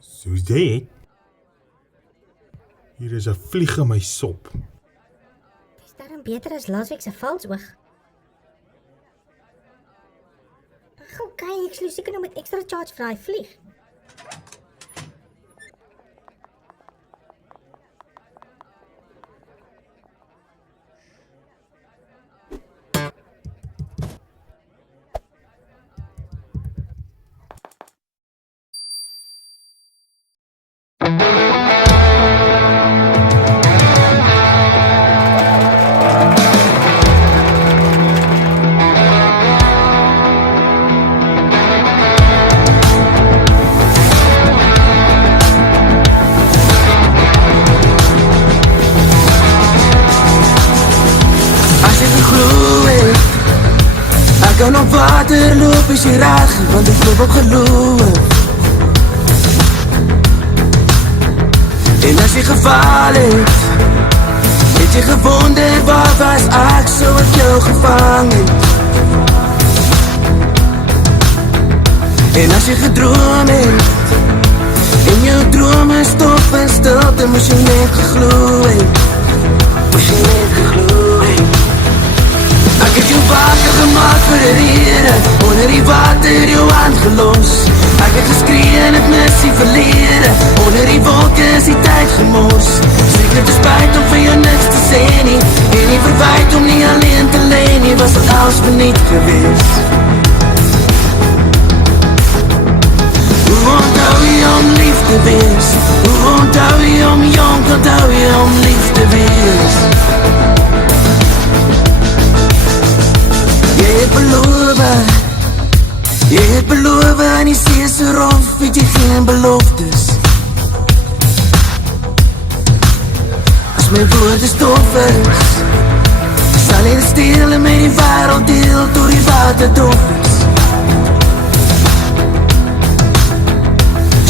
Soos dit. Hier is 'n vlieg in my sop. Dis darm beter as laasweek se valsoog. Ag, okay, ek sal seker nou met extra charge vir daai vlieg. Ek kan op water loop as jy reg, want ek loop op geloof. En as jy geval het jy gewonder waar was ek, so ek jou gevang het. En as jy gedroom het en jou drome stop in stilte, moes jy net geglo het. Moes jy net geglo het. Ek het jou wakker gemaakt vir die rede, onder die water jou hand gelos. Ek het geskree en het missie verlede, onder die wolke is die tyd gemors. Seker te spijt om vir jou niks te sê nie, en nie verwijt om nie alleen te leen nie, was het als verniet gewees. Hoe onthou jy om lief te wees? Hoe onthou jy om jong, onthou jy om lief te wees? Jy het beloof en die see se rof, het jy geen beloftes. As my woorde stof is, sal jy stil en met die wereld deel, door die water dof is.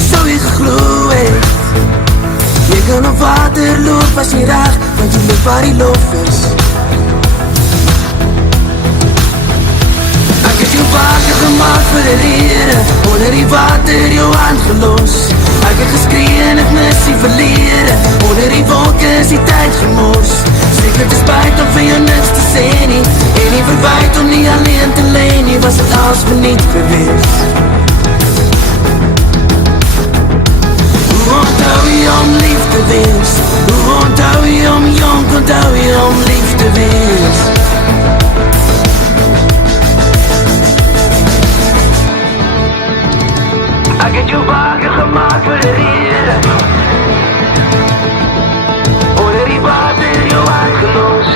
So jy geglo het, jy kan op water loop as jy reg, want jy loop waar die lof is. Ek het jou wakker gemaakt vir die rede, onder die water jou hand gelos. Ek het geskree en het missie verlede, onder die wolke is die tyd gemors. Seker te spijt om vir jou niks te sê nie, en nie verwijt om nie alleen te leen nie, was het als verniet gewees. Hoe onthou jy om lief te wees? Hoe onthou jy om jong, onthou jy om lief te wees? Ek het jou wakker gemaakt vir die rede, onder die water jou hand gelos.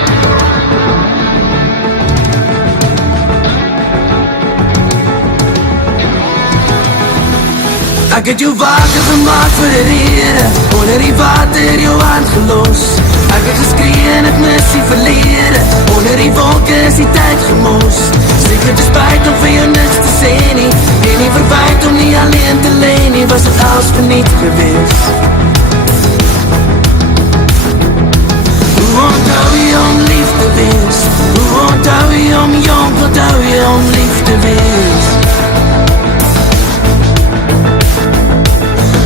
Ek het jou wakker gemaakt vir die rede, onder die water jou hand gelos. Ek het geskree en het missie verlede, onder die wolke is die tyd gemors. Seker te spijt om vir jou niks te sê nie, en nie verwijt om nie alleen te leen nie, was het als verniet gewees. Hoe onthou jy om lief te wees? Hoe onthou jy om jong, onthou jy om lief te wees?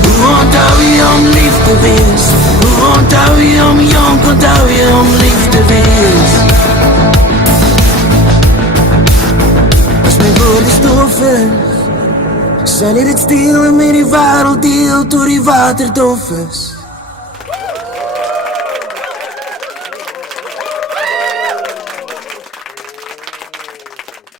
Hoe onthou jy om lief te wees? Hoe onthou jy om jong, onthou jy om lief te wees? As my woorde stof is, sal jy dit stil en met die wereld deel, door die water dof is.